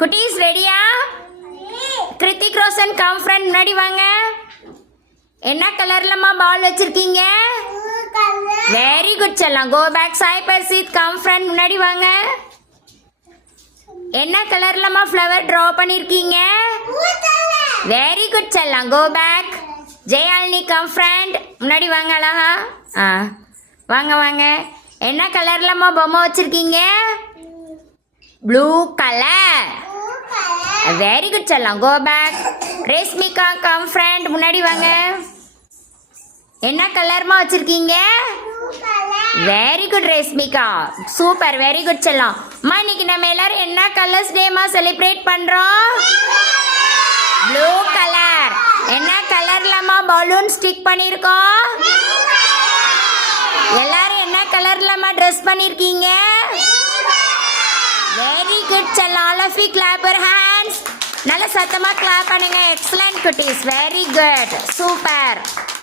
குட்டீஸ் ரெடியா? Hrithik Roshan come friend முன்னாடி வாங்க. என்ன கலர்லமா பால் வச்சிருக்கீங்க? வெரி குட் செல்லம். Go back. சாய் பர்சீத் கம் ஃப்ரெண்ட் முன்னாடி வாங்க. என்ன கலர்லமா ஃப்ளவர் டிரா பண்ணிருக்கீங்க? வெரி குட் செல்லம். Go back. Jayalini come friend முன்னாடி வாங்க அழகா. வாங்க வாங்க. என்ன கலர்லமா பொம்மை வச்சிருக்கீங்க? Blue colour. வெரி குட் செல்லம். Go back. Reshmika come friend முன்னாடி வாங்க. என்ன கலர்மா வச்சிருக்கீங்க? Very good Reshmika. Super. Very good செல்லம். அம்மா இன்னைக்கு நம்ம எல்லாரும் என்ன கலர்ஸ் டேமா செலிப்ரேட் பண்றோம்? Blue colour. என்ன கலர்லமா பலூன் ஸ்டிக் பண்ணிருக்கோம்? எல்லாரும் என்ன கலர்லமா ட்ரெஸ் பண்ணிருக்கீங்க? வெரி குட் செல்லம். All of you clap your hands. நல்ல சத்தமா கிளாப் பண்ணுங்க. எக்ஸலென்ட் குட்டீஸ். Very good. சூப்பர்.